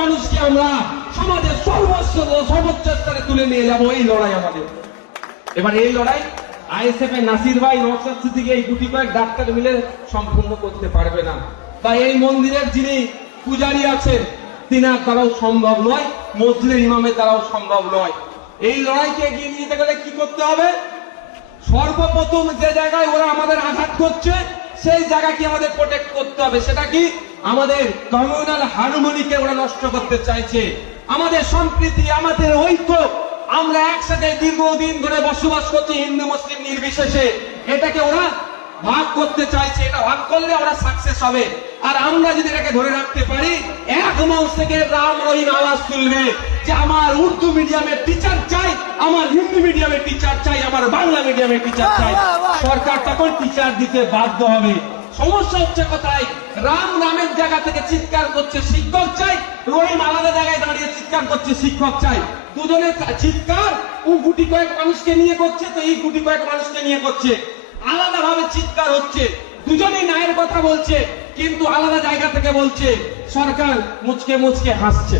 মানুষকে আমরা সমাজের সর্বোচ্চ স্তরে তুলে নিয়ে যাব। এই লড়াই আমাদের। এবার এই লড়াই আইএসএফ এর নাসির ভাই, নওশাদ সিদ্দিকী এই গুটি কয়েক ডাক্তার মিলে সম্পূর্ণ করতে পারবে না, বা এই মন্দিরের যিনি পূজারী আছেন তিনার দ্বারাও সম্ভব নয়, মসজিদের ইমামের দ্বারাও সম্ভব নয়। এই লড়াইকে এগিয়ে নিয়ে যেতে গেলে কি করতে হবে? সর্বপ্রথম যে জায়গায় ওরা আমাদের আঘাত করছে সেই জায়গাকে আমাদের প্রোটেক্ট করতে হবে। সেটা কি? আমাদের কমিউনাল হারমোনিকে ওরা নষ্ট করতে চাইছে, আমাদের সম্প্রীতি, আমাদের ঐক্য। আমরা একসাথে দীর্ঘদিন ধরে বসবাস করছি হিন্দু মুসলিম নির্বিশেষে, এটাকে ওরা ভাগ করতে চাইছে। এটা ভাগ করলে ওরা সাকসেস হবে। আর আমরা যদি এটাকে ধরে রাখতে পারি, এক মাস থেকে রাম রহিম আওয়াজ তুলবে যে আমার উর্দু মিডিয়ামের টিচার চাই, আমার হিন্দি মিডিয়ামের টিচার চাই, আমার বাংলা মিডিয়ামের টিচার চাই। সরকার তখন টিচার দিতে বাধ্য হবে। সমস্যা হচ্ছে কোথায়? রাম নামের জায়গা থেকে চিৎকার করছে শিক্ষক চাই, রহিম আলাদা জায়গায় দাঁড়িয়ে চিৎকার করছে শিক্ষক চাই। দুজনের চিৎকার ও গুটি কয়েক মানুষকে নিয়ে করছে, তো এই গুটি কয়েক মানুষকে নিয়ে করছে। আলাদা ভাবে চিৎকার হচ্ছে, দুজনেই ন্যায়ের কথা বলছে, কিন্তু আলাদা জায়গা থেকে বলছে। সরকার মুচকে মুচকে হাসছে।